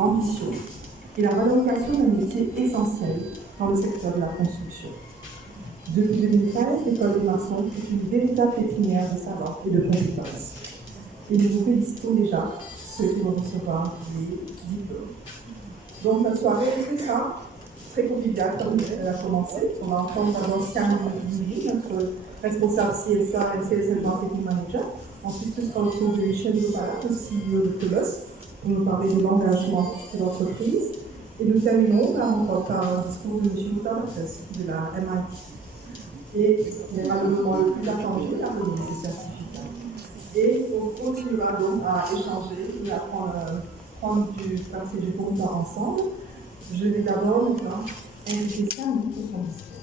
l'ambition et la valorisation d'un métier essentiel dans le secteur de la construction. Depuis 2013, l'École des maçons est une véritable pépinière de savoir et de compétences. Et nous vous félicitons déjà ceux qui vont recevoir les diplômes. Donc notre soirée est très simple, très conviviale comme elle a commencé. On va entendre d'abord Camille Louis, notre responsable CSA et Sales Marketing Manager. Ensuite, ce sera au tour de Michel Lopala, le CEO de Colosse, pour nous parler de l'engagement de l'entreprise. Et nous terminons par un discours de M. Moutabates de la MIT. Et il y aura le moment le plus attendu, la remise des certificats. Et on continuera donc à échanger et à prendre du bon temps ensemble. Je vais d'abord inviter Camille pour son discours.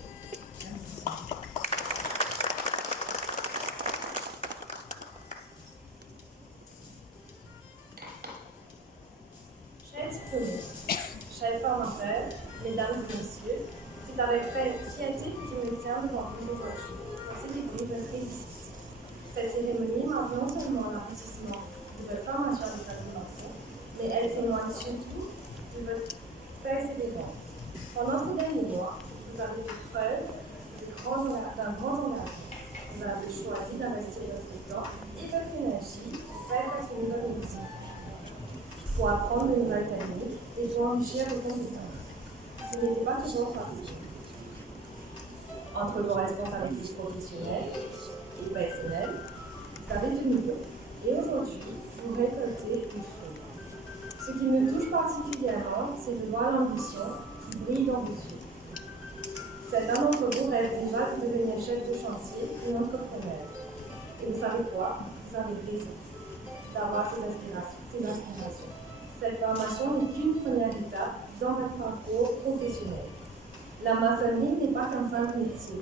Chers diplômés, chers formateurs, mesdames et messieurs, c'est avec fierté que je me tiens devant vous aujourd'hui pour célébrer votre réussite. Cette cérémonie marque non seulement l'aboutissement de votre formation à l'école des maçons, mais elle témoigne surtout de votre persévérance. Pendant ces derniers mois, vous avez fait preuve d'un grand engagement. Vous avez choisi d'investir votre temps et votre énergie pour faire passionner votre métier, pour apprendre de nouvelles techniques et pour enrichir vos compétences. Ce n'était pas toujours facile. Entre vos responsabilités professionnelles et personnelles, vous avez tenu bon. Et aujourd'hui, vous récoltez les fruits. Ce qui me touche particulièrement, c'est de voir l'ambition qui brille dans vos yeux. Certains d'entre vous rêvent déjà de devenir chef de chantier ou entrepreneur. Et vous savez quoi? Vous avez raison d'avoir ces aspirations. Cette formation n'est qu'une première étape dans votre parcours professionnel. La maçonnerie n'est pas qu'un simple métier.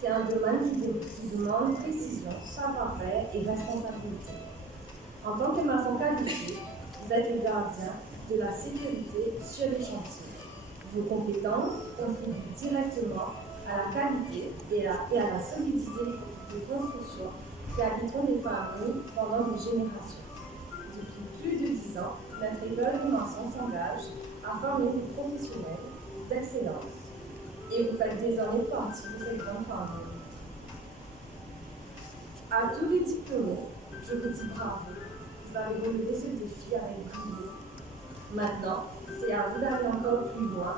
C'est un domaine qui demande précision, savoir-faire et responsabilité. En tant que maçon qualifié, vous êtes le gardien de la sécurité sur les chantiers. Vos compétences contribuent directement à la qualité et à la solidité de construction qui habiteront les familles pendant des générations. Depuis plus de 10 ans, notre école des maçons s'engage à former des professionnels d'excellence. Et vous faites désormais partie de cette grande famille. À tous les diplômés, je vous dis bravo. Vous avez relevé ce défi avec brio. Maintenant, c'est à vous d'aller encore plus loin,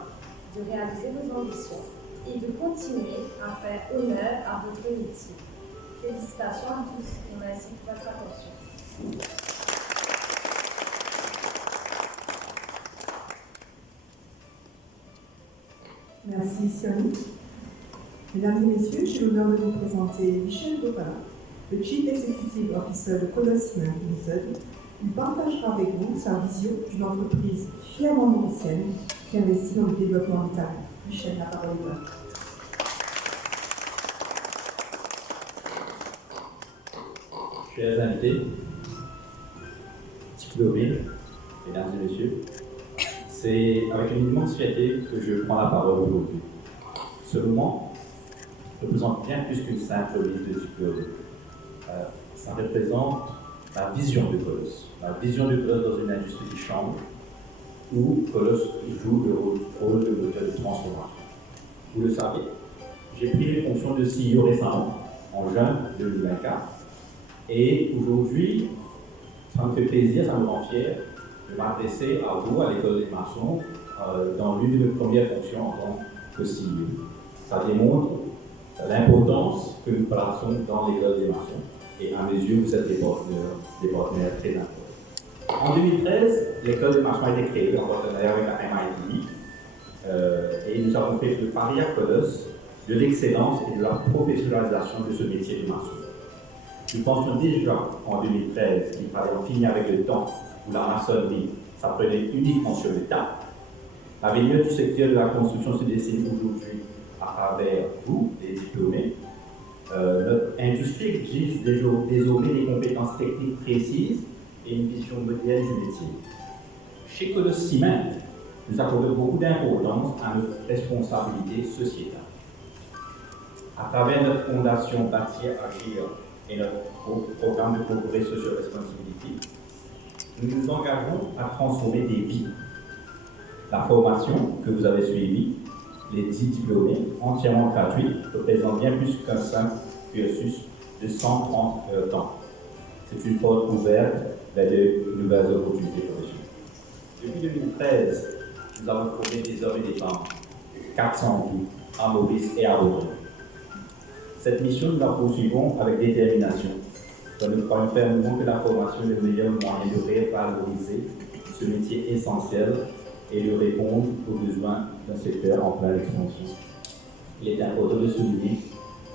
de réaliser vos ambitions et de continuer à faire honneur à votre métier. Félicitations à tous et merci pour votre attention. Merci, Sionny. Mesdames et messieurs, j'ai l'honneur de vous présenter Michel Lopala, le Chief Executive Officer de Colosse Limited. Il partagera avec vous sa vision d'une entreprise fièrement mauricienne qui investit dans le développement du talent. Michel, la parole est là. Chers invités, diplômés, mesdames et messieurs, c'est avec une immense fierté que je prends la parole aujourd'hui. Ce moment représente bien plus qu'une simple liste de diplômés. Ça représente la vision de Colosse. La vision de Colosse dans une industrie qui change, où Colosse joue le rôle de moteur de transformation. Vous le savez, j'ai pris les fonctions de CEO récemment, en juin 2024, et aujourd'hui, ça me fait plaisir, ça me rend fier de m'adresser à vous, à l'école des maçons, dans l'une de mes premières fonctions en tant que CEO. Ça démontre l'importance que nous plaçons dans l'école des maçons. Et à mes yeux, vous êtes des partenaires très importants. En 2013, l'école des maçons a été créée en partenariat avec la MIT. Et nous avons fait le pari à Colosse de l'excellence et de la professionnalisation de ce métier de maçon. Nous pensions déjà en 2013 qu'il fallait en finir avec le temps où la maçonnerie s'apprenait uniquement sur le tas. L'avenir du secteur de la construction se dessine aujourd'hui à travers vous, les diplômés. Notre industrie exige désormais des compétences techniques précises et une vision moderne du métier. Chez Colosse Ciment, nous accordons beaucoup d'importance à notre responsabilité sociétale. À travers notre fondation Bâtir, Agir et notre programme de corporate social responsibility, nous nous engageons à transformer des vies La formation que vous avez suivie, les 10 diplômés, entièrement gratuits, représente bien plus qu'un simple cursus de 130 heures temps. C'est une porte ouverte vers de nouvelles opportunités professionnelles. Depuis 2013, nous avons formé des hommes et des femmes, 400 en tout, à Maurice et à Bordeaux. Cette mission, nous la poursuivons avec détermination, car nous croyons fermement que la formation est le meilleur moyen de revaloriser ce métier essentiel et de répondre aux besoins d'un secteur en pleine expansion. Il est important de souligner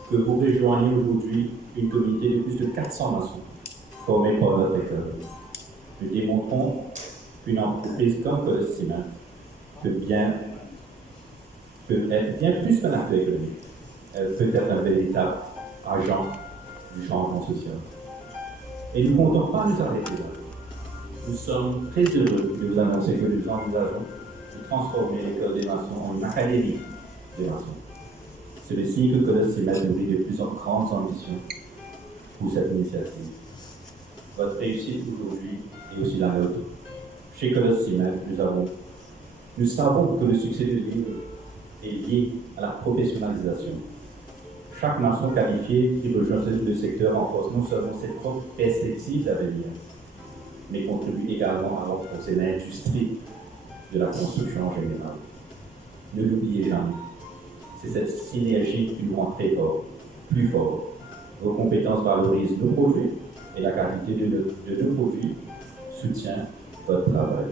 que vous rejoignez aujourd'hui une communauté de plus de 400 maçons formés par notre école. Nous démontrons qu'une entreprise comme Colosse Ciment peut être bien plus qu'un acteur économique. Elle peut être un véritable agent du changement social. Et nous ne comptons pas nous arrêter là. Nous sommes très heureux de vous annoncer que nous envisageons de transformer l'école des maçons en une académie des maçons. C'est le signe que Colosse Ciment nourrit de plus en grandes ambitions pour cette initiative. Votre réussite aujourd'hui est aussi la nôtre. Chez Colosse Ciment, nous savons que le succès de l'île est lié à la professionnalisation. Chaque maçon qualifié qui rejoint le secteur renforce non seulement ses propres perspectives d'avenir, mais contribue également à renforcer l'industrie de la construction en général. Ne l'oubliez jamais. C'est cette synergie qui nous rend très forts, plus forts. Vos compétences valorisent nos projets et la qualité de nos produits soutient votre travail.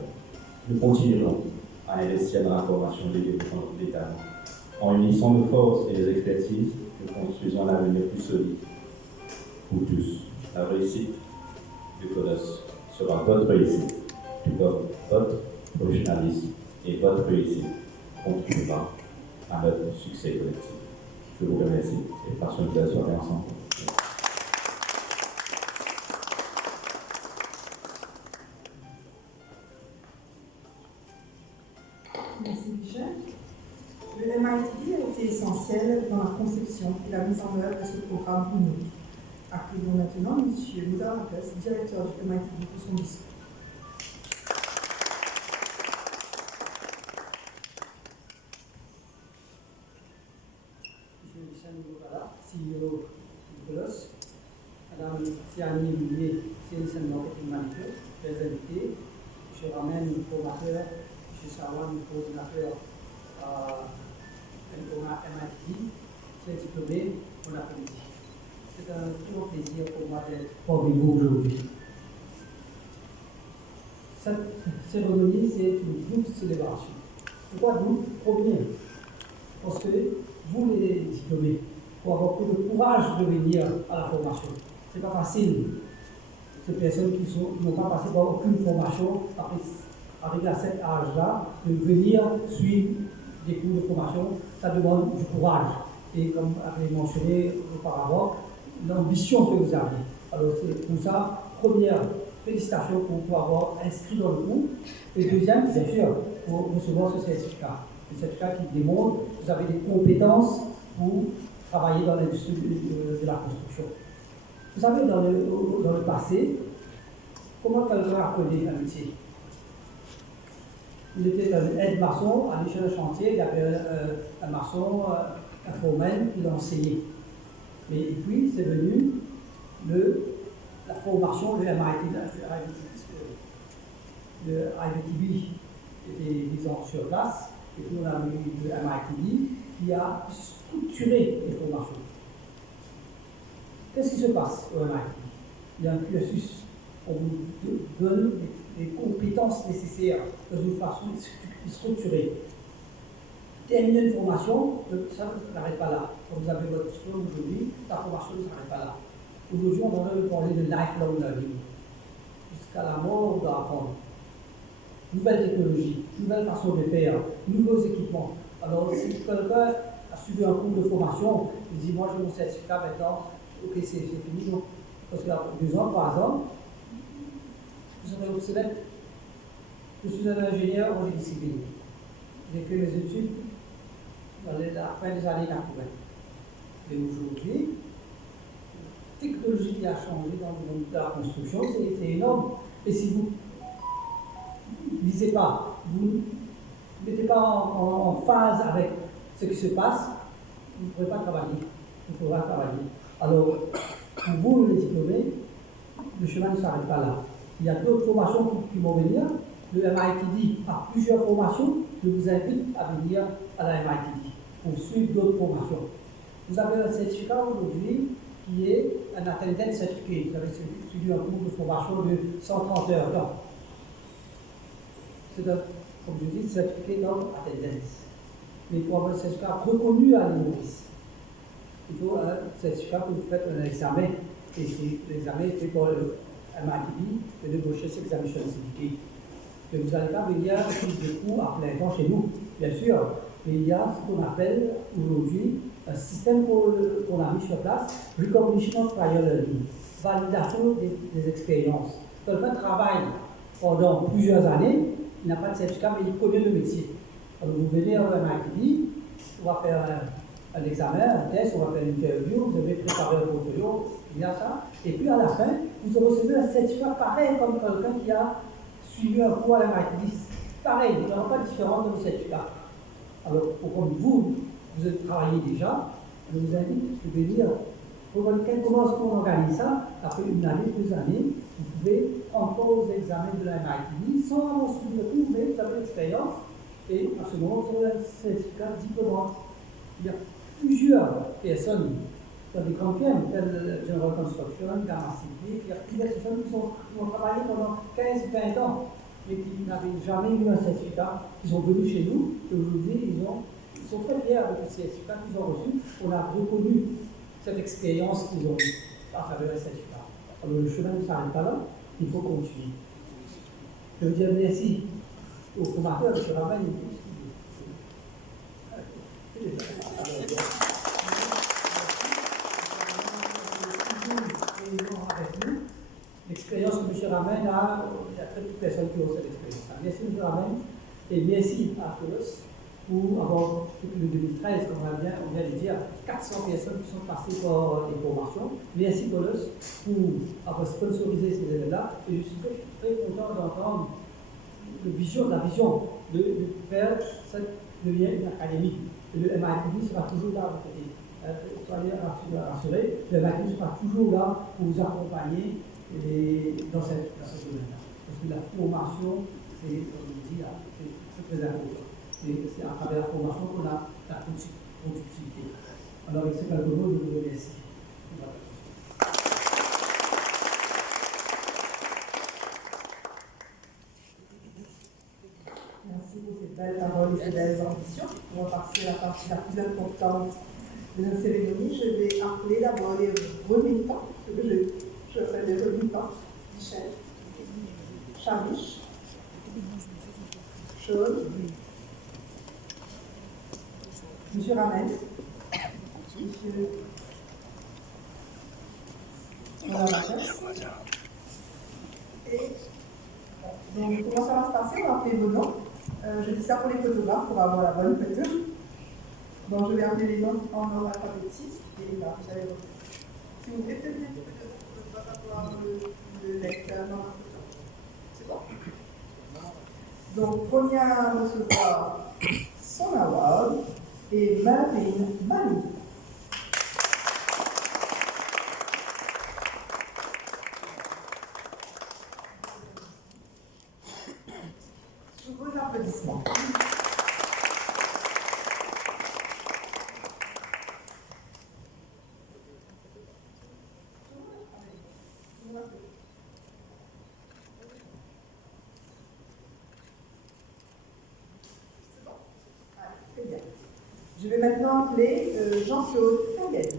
Nous continuerons à investir dans la formation des talents. En unissant nos forces et nos expertises, nous construisons un avenir plus solide pour tous. La réussite de Colosse sera votre réussite, tout comme votre professionnalisme et votre réussite contribuera à notre succès collectif. Je vous remercie et passons une belle soirée ensemble. Merci Michel. Le MITD a été essentiel dans la conception et la mise en œuvre de ce programme unique. Accueillons maintenant M. Moudar Lacus, directeur du MITD, pour son discours. Monsieur Michel Moudar, CEO de Colosse, Madame Siani Moulier, CNSN Humanitaire, les invités, M. Ramen, formateur, M. Sawan, coordinateur MITD, c'est diplômé, bon après-midi. C'est un grand plaisir pour moi d'être parmi vous aujourd'hui. Cette cérémonie, c'est une double célébration. Pourquoi double? Première, parce que vous, les diplômés, pour avoir plus de courage de venir à la formation. Ce n'est pas facile. Ces personnes qui n'ont pas passé par aucune formation, avec cet âge-là, de venir suivre des cours de formation, ça demande du courage. Et comme vous mentionné auparavant, l'ambition que vous avez. Alors c'est pour ça, première, félicitations pour avoir inscrit dans le cours. Et deuxième, bien sûr, pour recevoir ce certificat. Un certificat qui démontre que vous avez des compétences pour travailler dans l'industrie de la construction. Vous savez, dans le passé, comment quelqu'un a connu un métier? Il était un aide-maçon à l'échelle d'un chantier, il y avait un maçon, un foreman qui l'enseignait. Mais et puis, c'est venu la formation, le IBTB était disons sur place, et puis on a eu le MITD qui a structuré les formations. Qu'est-ce qui se passe au MITD? Il y a un cursus, on vous donne les compétences nécessaires dans une façon structurée. Terminer une formation, ça ne s'arrête pas là. Quand vous avez votre diplôme aujourd'hui, la formation ne s'arrête pas là. Aujourd'hui, on va parler de lifelong learning. Jusqu'à la mort, on doit apprendre. Nouvelles technologies, nouvelles façons de faire, nouveaux équipements. Alors, si quelqu'un a suivi un cours de formation, il dit, moi j'ai mon certificat maintenant, ok, c'est fini. Donc, parce qu'il y a 2 ans, 3 ans, vous serez obsolète. Je suis un ingénieur en génie civil. J'ai fait mes études dans la fin des années 80. Et aujourd'hui, la technologie qui a changé dans le monde de la construction, c'est énorme. Et si vous ne lisez pas, vous vous n'êtes pas en phase avec ce qui se passe, vous ne pourrez pas travailler. Vous ne pourrez pas travailler. Alors, pour vous, les diplômés, le chemin ne s'arrête pas là. Il y a d'autres formations qui vont venir. Le MITD a plusieurs formations. Je vous invite à venir à la MITD pour suivre d'autres formations. Vous avez un certificat aujourd'hui qui est un attendance certificate. Vous avez suivi un cours de formation de 130 heures. C'est un, comme je dis, certificat of attendance. Mais pour avoir un certificat reconnu à l'INORIS, il faut un certificat que vous faites un examen. Et l'examen est fait par le MITD, le Negotiation Examination Certificate. Que vous n'allez pas venir suivre des cours à plein temps chez nous, bien sûr. Mais il y a ce qu'on appelle aujourd'hui un système qu'on a mis sur place, Recognition of Prior Learning, validation des expériences. Quelqu'un travaille pendant plusieurs années, il n'a pas de certificat, mais il connaît le métier. Alors vous venez au MITD, on va faire un examen, un test, on va faire une interview, vous avez préparé un portfolio, il y a ça, et puis à la fin, vous recevez un certificat pareil comme quelqu'un qui a suivi un cours à la MITD. Pareil, il n'y aura pas de différence dans le certificat. Alors, comme vous travaillez déjà, je vous invite à venir regarder comment est-ce qu'on organise ça. Après une année, 2 années, vous pouvez prendre aux examens de la MITD sans avoir suivi le cours, mais vous avez l'expérience, et à ce moment, vous avez un certificat diplômant. Il y a plusieurs personnes dans des grandes firmes, telles General Construction, Gamma Civil, il y a plusieurs personnes qui ont travaillé pendant 15-20 ans et qui n'avaient jamais eu un certificat. Ils sont venus chez nous et aujourd'hui, ils sont très fiers avec le certificat qu'ils ont reçu. On a reconnu cette expérience qu'ils ont eue à travers le certificat. Alors le chemin ne s'arrête pas là, il faut continuer. Je veux dire merci aux formateurs, je rappelle une chose. Avec nous. L'expérience que M. Ramène a, il y a très peu de personnes qui ont cette expérience. Merci M. Ramène et merci à tous pour avoir, depuis le 2013, comme on vient de dire, 400 personnes qui sont passées par les formations. Merci Paulus pour avoir sponsorisé ces élèves-là et je suis très, très content d'entendre la vision de faire cette devenir une académie. Le MITD sera toujours là, soyez rassurés, le MITD sera toujours là pour vous accompagner dans ce domaine-là. Parce que la formation, c'est, comme je dis, c'est très important. Et c'est à travers la formation qu'on a la productivité. Alors, avec ces quelques mots, je vous remercie. Voilà. Merci pour ces belles paroles et ces belles ambitions. On va passer à la partie la plus importante de notre cérémonie. Je vais appeler d'abord les remettants, ce que je fais des remettants. Michel, Chavish, Chose, Monsieur Ramel, Monsieur et donc, comment ça va se passer? On va appeler vos noms. Je dis ça pour les photographes pour avoir la bonne photo. Donc, je vais appeler les noms en ordre alphabétique. Et là, vous allez voir. Si vous voulez, peut-être ne pas avoir le lecteur dans la photo. C'est bon? Donc, première à recevoir son award est Marine Bali. Vos applaudissements. Très bien. Je vais maintenant appeler Jean-Claude Faguel.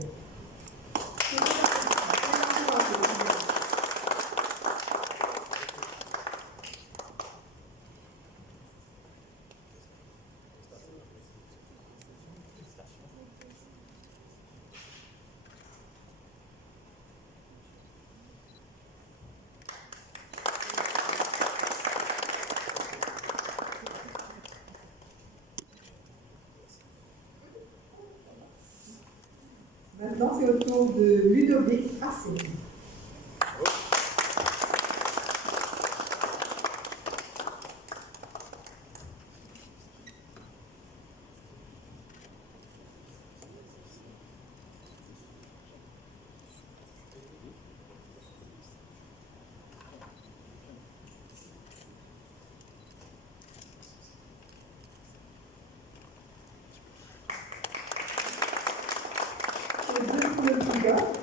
Maintenant, c'est au tour de Ludovic Assé.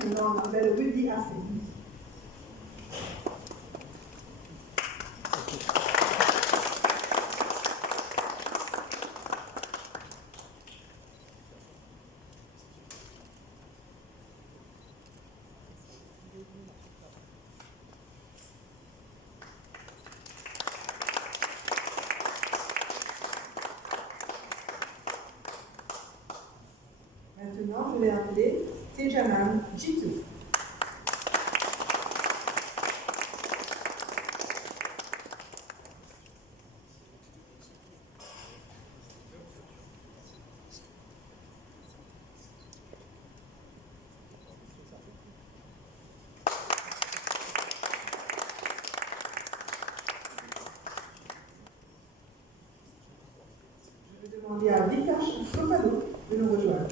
maintenant, on appelle Rudy Assé. Maintenant, je vais appeler Tejaman Jitu. Je vais demander à Vikash Sopalo de nous rejoindre.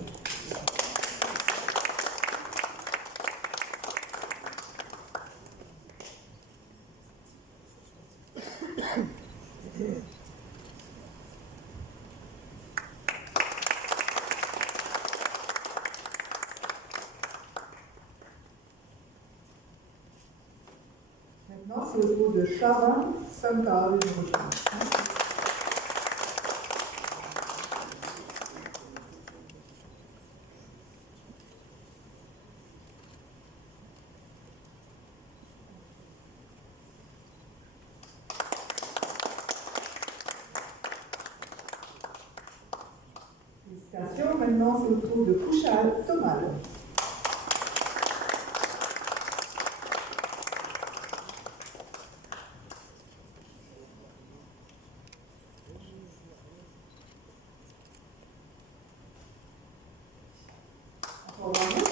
Maintenant, c'est au tour de Sharon Sankar de nous rejoindre. Félicitations. Maintenant, c'est au tour de Kushal Tomal. Encore bravo.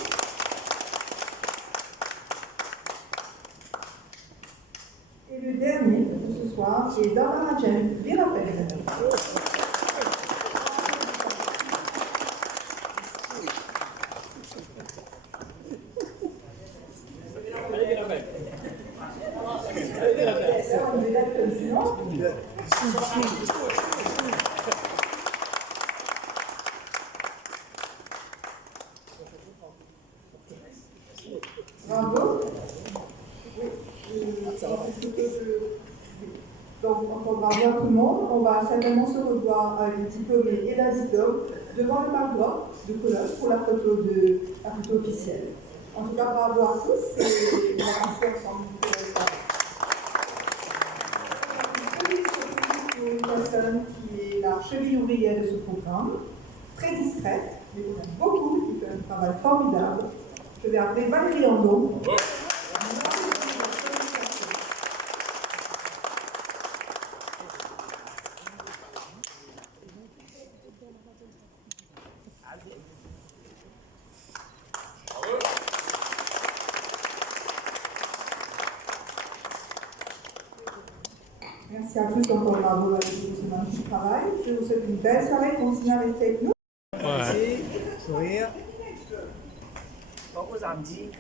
Et le dernier de ce soir, qui est Dharmarajan Virapel. Bravo. Donc, encore bravo à tout le monde. On va certainement se revoir avec les diplômés et la diplôme devant le parloir de Cologne pour la photo officielle. En tout cas, bravo à tous et on va rester ensemble. Une personne qui est la cheville ouvrière de ce programme, très discrète, mais il y en a beaucoup qui font un travail formidable. Je vais appeler Valérie Andon. Merci à tous encore bravo à l'équipe du travail. Je vous souhaite une belle soirée. Continuez à rester avec nous. Sourire. Bon aux Antilles.